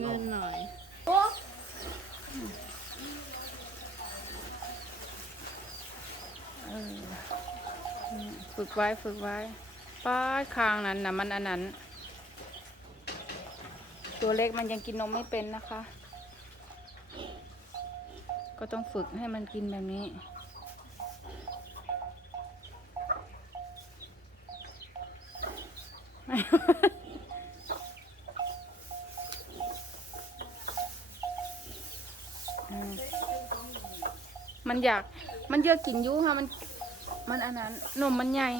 เงินหน่อยเออฝึกไว้ฝึกไว้ป้าคางนั้นนะมันอันนั้น ตัวเล็กมันยังกินนมไม่เป็นนะคะ ก็ต้องฝึกให้มันกินแบบนี้ อยาก มันเยอะกินอยุค่ะมัน มันอันนั้นนมมันใหญ่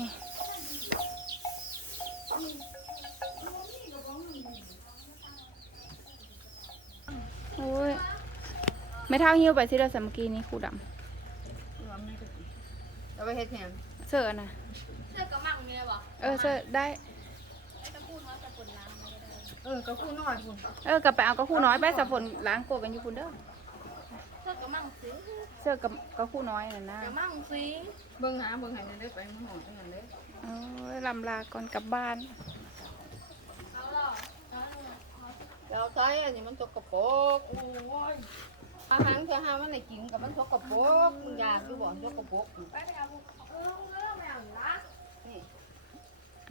โอ้ยไม่เท่าหิ้วไปสิเราสามอกีนี้ครูดเอาไปเฮ็ดแหงำเสื้อนะเสื้อกระมังเนี่ยบอกเออเสื้อได้ ไอ้กระพูดน้อยกระปุนล้างไม่ได้ เออก็คู่น้อยคุณ เออกลับไปเอากระคู่น้อยไปสับฝนล้างโกกกันอยู่คุณเด้อเสื้อกระมังสิเสื้อกับกระคู่น้อยน่ะนะกระมังสิเบิ่งหาเบิ่งให้ได้ไปมื้อหอนั่นเด้โอ้ยลำลาก่อนกลับบ้านเอาหรอเอาหรอแล้วใช้อันนี้มันตกกระปรกโอ้ยอาหารเพื่อหามันได้กินกับมันตกกระปรกมึงอยากอยู่บ่ตกกระปรกไปไปเอาบุกเออเออแม่งละนี่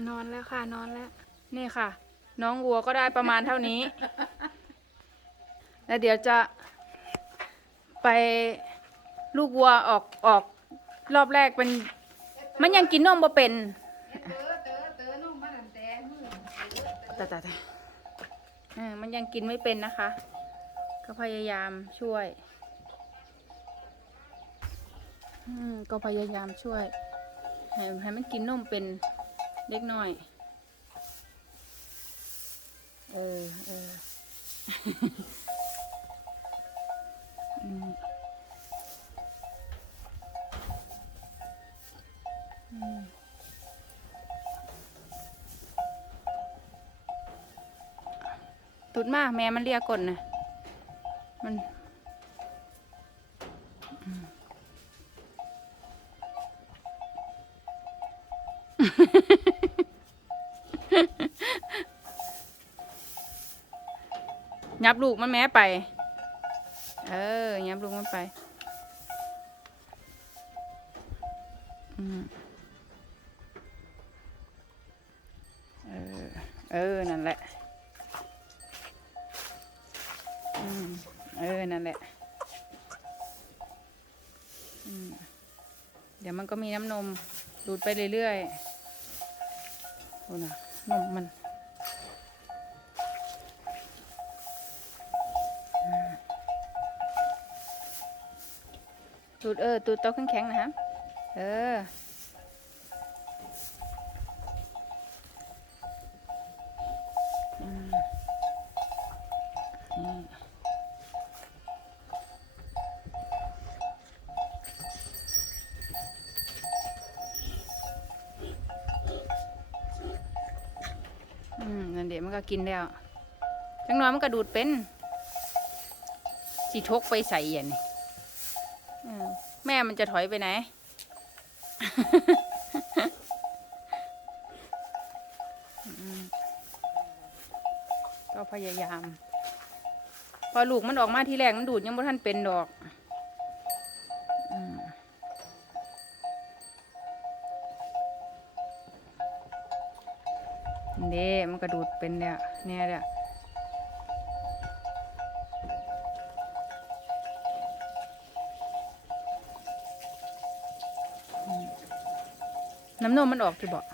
นอนแล้วค่ะนอนแล้ว นี่ค่ะ น้องวัวก็ได้ประมาณเท่านี้ แล้วเดี๋ยวจะ ไปลูกวัวออกออกรอบแรกเป็นมันยังกินนมบ่เป็นตอเตอเตานนั่นแต่แต่แต่มันยังกินไม่เป็นนะคะ ก็พยายามช่วยก็พยายามช่วยให้ให้มันกินนมเป็นเล็กน้อย เออเออ ตุดมากแม่มันเรียกก่นนะมันยับลูกมันแม้ไป เออ ยับลูกมันไป อืมเออ เออ นั่นแหละ เออ นั่นแหละ เดี๋ยวมันก็มีน้ำนม ดูดไปเรื่อยๆโอ้นะนมมันตูดเออตูดโตแข็งๆนะครับ เออมนี่อื มันก็กินแล้วจังน้อยมันก็ดูดเป็นสิทกไปใส่อย่างนี้แม่มันจะถอยไปไหน ก็พยายาม พอลูกมันออกมาทีแรกมันดูดยังไม่ทันเป็นดอก เด้มันก็ดูดเป็นเนี่ยเนี่ยแหละน้ำนมมันออกจะบอก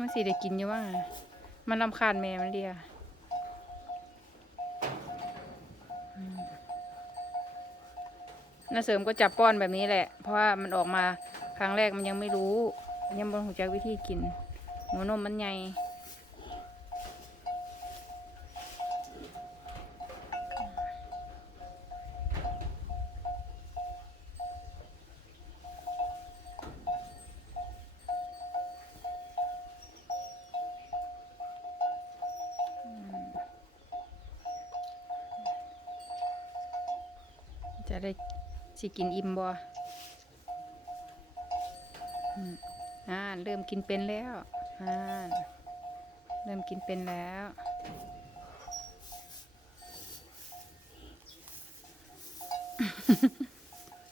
มันสิได้กินอยู่ว่า มันลำคาญแม่มันเดีย น้าเสริมก็จับป้อนแบบนี้แหละ เพราะว่ามันออกมาครั้งแรกมันยังไม่รู้ ยังบนหูจักวิธีกิน หัวนมมันใหญ่จะได้ สิกินอิ่มบ่อ่าเริ่มกินเป็นแล้วอ่าเริ่มกินเป็นแล้ว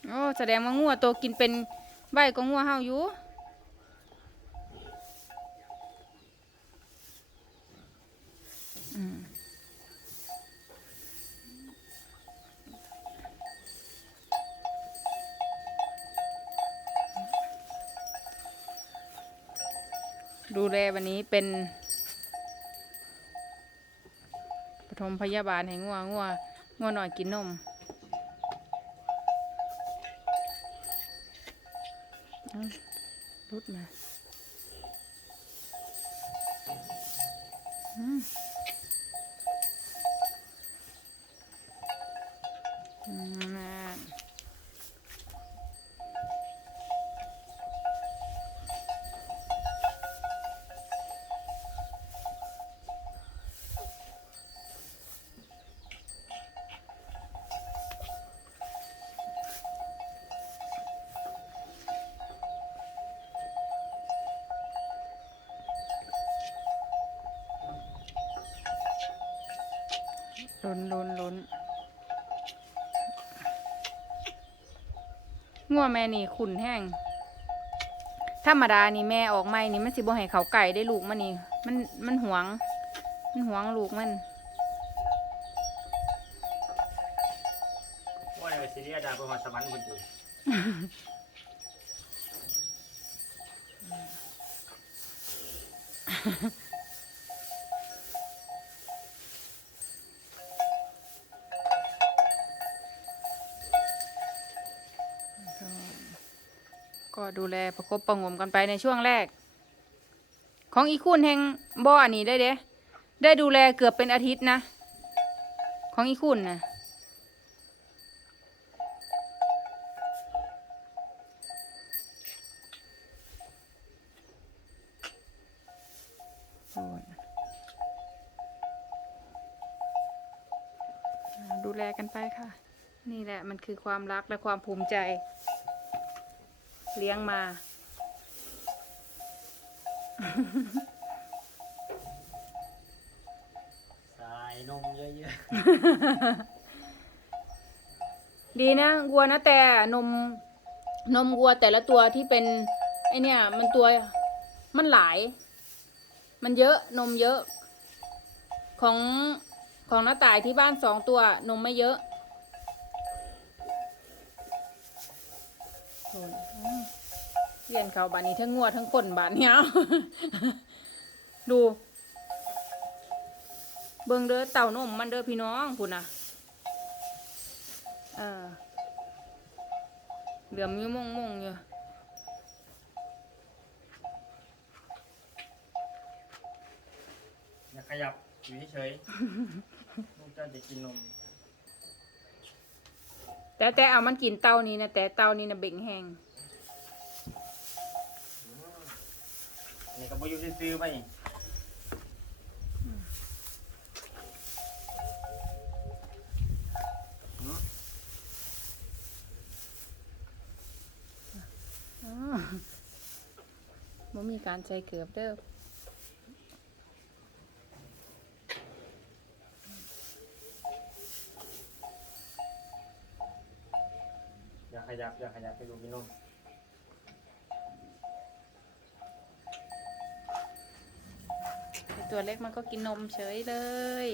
โอ้แสดงว่างัวโตกินเป็นใบก็งัวเฮาอยู่ ดูแลวันนี้เป็นปฐมพยาบาลให้งัวงัวงัวหน่อยกินนมรุดมาอืม ลุ้นลุ้นลุ้นงัวแม่นี่ขุนแห้งธรรมดานี่แม่ออกไม่นี่มันสิบ่ให้เขาไก่ได้ลูกมันนี่ มันมันหวง มันหวงลูกมันว่าในซีเรียดาเป็นหัวสวรรค์คนอื่น ก็ดูแลประคบประงมกันไปในช่วงแรก ของอีคุณแห่งบ่อันนี้ได้เด้ได้ดูแลเกือบเป็นอาทิตย์นะ ของอีคุณนะดูแลกันไปค่ะ นี่แหละมันคือความรักและความภูมิใจ เลี้ยงมา สายนมเยอะดีนะวัวนะแต่นมนมวัวแต่ละตัวที่เป็นไอเนี่ย มันตัวมันหลาย มันเยอะนมเยอะ ของของน้าต่ายที่บ้านสองตัวนมไม่เยอะ เรียนเขาบานนี้ทั้งงัวทั้งคนบานเนี้ยดู เบิ่งเด้อเต่านมมันเด้อพี่น้องพุ่นนะเออเหลือมอยู่มงมงๆอยู่ๆอย่าขยับอยู่เฉยๆลูกเจ้าจะกินนม แต่แต่เอามันกินเต้านี้นะแต่เต้านี้นะเบ่งแห้ง นนี้ก็บ่อยู่ซื้อๆไปนี่อ๋อบ่มีการใช้เกือบเด้ออย่าขยับอย่าขยับไปดูกินนม ตัวเล็กมันก็กินนมเฉยเลย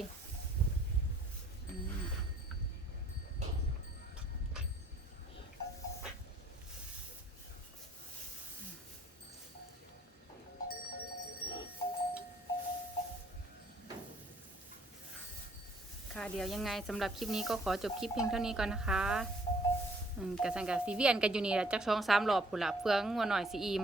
ค่ะเดี๋ยวยังไงสำหรับคลิปนี้ก็ขอจบคลิปเพียงเท่านี้ก่อนนะคะกระสังกะสีเวียนกันอยู่นี่แหละจักช่องสามรอบผุนละเพื่องัวหน่อยสีอิม